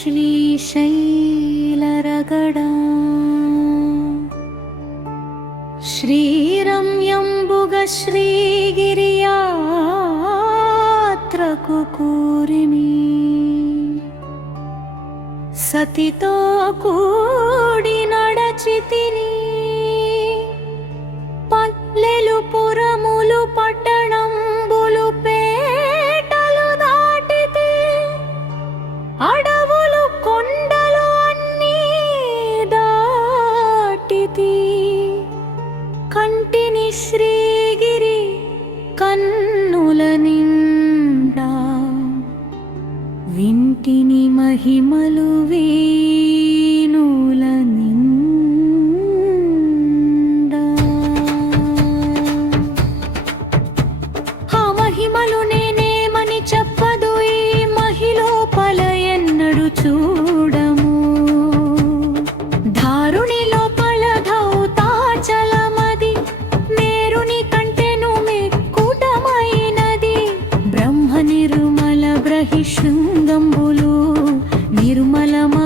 श्रीशैलरगडा यम्बुगश्रीगिरियात्र कुकूरिमी सतितो कूडिनडचितिनी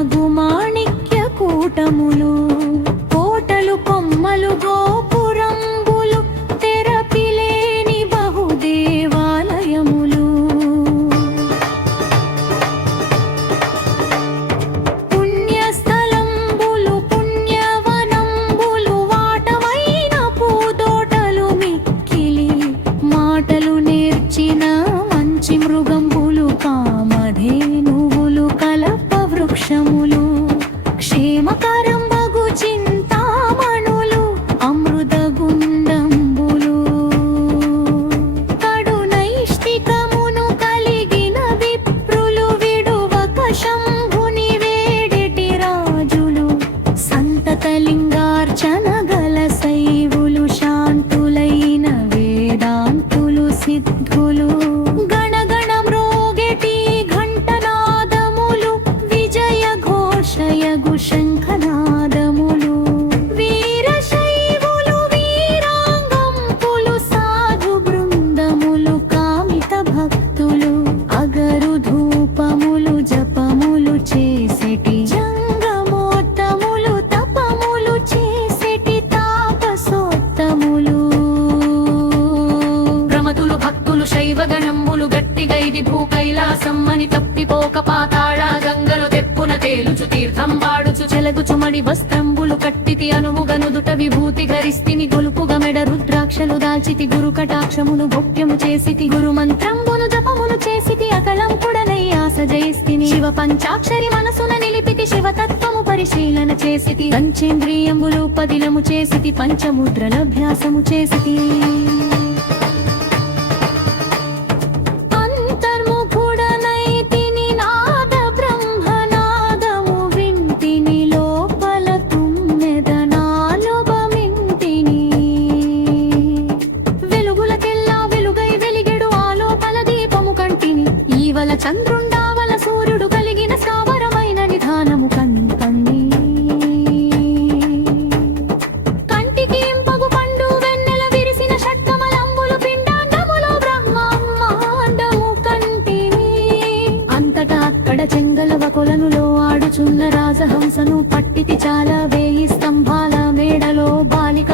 గుమాణిక్య కూటములో. Ooh. తలగుచుమడి వస్త్రంబులు కట్టితి అనువుగనుదుట విభూతి గరిస్తిని గొలుపుగా మెడ రుద్రాక్షలు దాల్చితి గురు కటాక్షమును భోగ్యము చేసితి గురు మంత్రంబును జపమును చేసితి అకలం కుడనై ఆశ జయస్తిని శివ పంచాక్షరి మనసున నిలిపితి శివ తత్వము పరిశీలన చేసితి. పంచేంద్రియములు పదిలము చేసితి. పంచముద్రల అభ్యాసము చేసితి. రాజహంసను పట్టితి చాలా వేయి స్తంభాల మేడలో బాలిక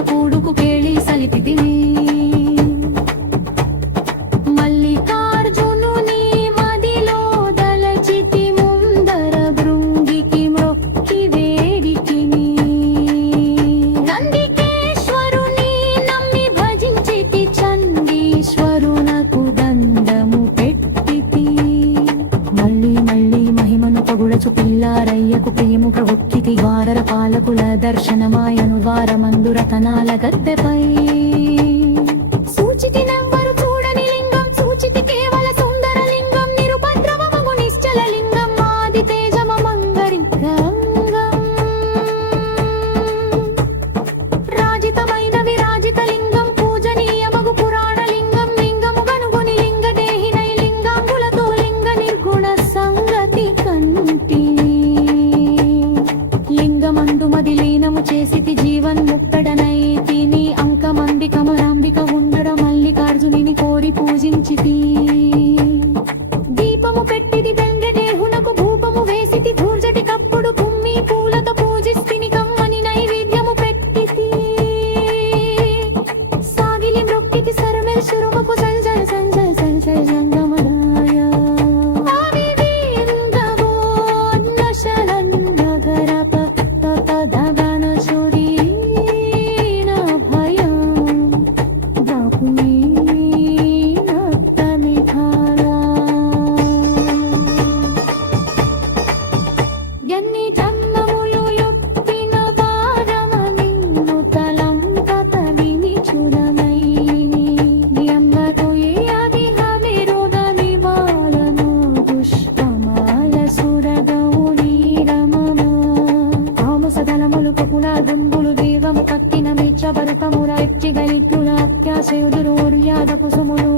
రాజు పిల్లారయ్యకు ప్రియము ప్రవృత్తికి వారర పాలకుల దర్శనమాయను వారమందు రతనాల గద్దెపై. విడిచితి దీపము పెట్టిది బెంగడే హునకు భూపము వేసిది ధూర్జటి కప్పుడు భూమి పూలతో పూజిస్తిని. కమ్మని నైవేద్యము పెట్టిది సాగిలి మృక్కితి సరమెల్ సురమకు ಮುಖಕ್ಕಿನ ಮೀಚ ಬರುಕ ಮೂಲ ಎತ್ತಿಗಳಿಬ್ರುಲ ಅತ್ಯಾಸೆಯುದುರು ಉರಿಯಾದ ಕುಸುಮುಲು